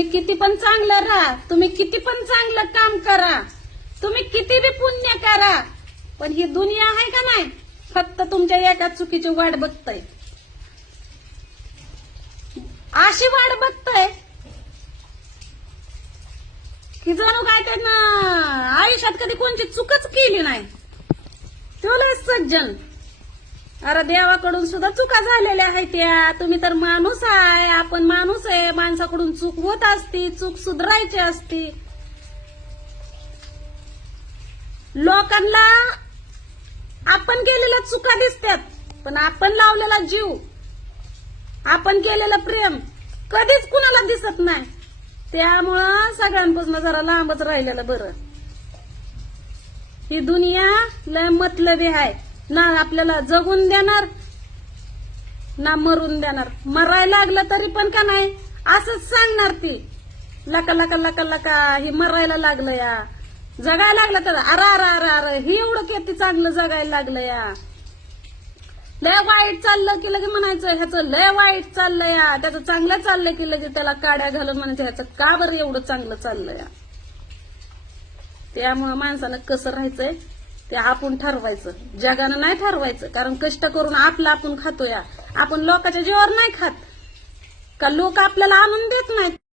तुम्ही किती पण चांगलं राहा, तुम्ही किती पण चांगलं काम करा, तुम्ही किती बी पुण्य करा, पण ही दुनिया आहे का नाही फक्त तुमच्या एका चुकीची वाट बघताय. अशी वाट बघताय की जणू काय त्यानं आयुष्यात कधी कोणची चूकच केली नाही. तो लय सज्जन. अरे देवाकडून सुद्धा चुका झालेल्या आहेत त्या. तुम्ही तर माणूस आहे, आपण माणूस आहे, माणसाकडून चूक होत असती, चूक सुधारायची असती. लोकांना आपण केलेल्या चुका दिसतात, पण आपण लावलेला जीव, आपण केलेलं प्रेम कधीच कुणाला दिसत नाही. त्यामुळं सगळ्यांपासून जरा लांबच राहिलेलं बरं. ही दुनिया लय मतलबी आहे, ना आपल्याला जगून देणार ना मरून देणार. मरायला लागलं तरी पण का नाही असंच सांगणार ती, लका लका लका लका ही मरायला लागलं या, जगायला लागलं तर अरे अरे अरे अरे ही एवढं किती चांगलं जगायला लागलं या. लय वाईट चाललं की लगे म्हणायचं ह्याचं लय वाईट चाललं या, त्याचं चांगलं चाललं की लगे त्याला काड्या घालून म्हणायचं ह्याचं का बरं एवढं चांगलं चाललं या. त्यामुळे माणसानं कसं राहायचंय ते आपण ठरवायचं, जगानं नाही ठरवायचं. कारण कष्ट करून आपलं आपण खातोया, आपण लोकांच्या जीवावर नाही खात का. लोक आपल्याला आणून देत नाहीत.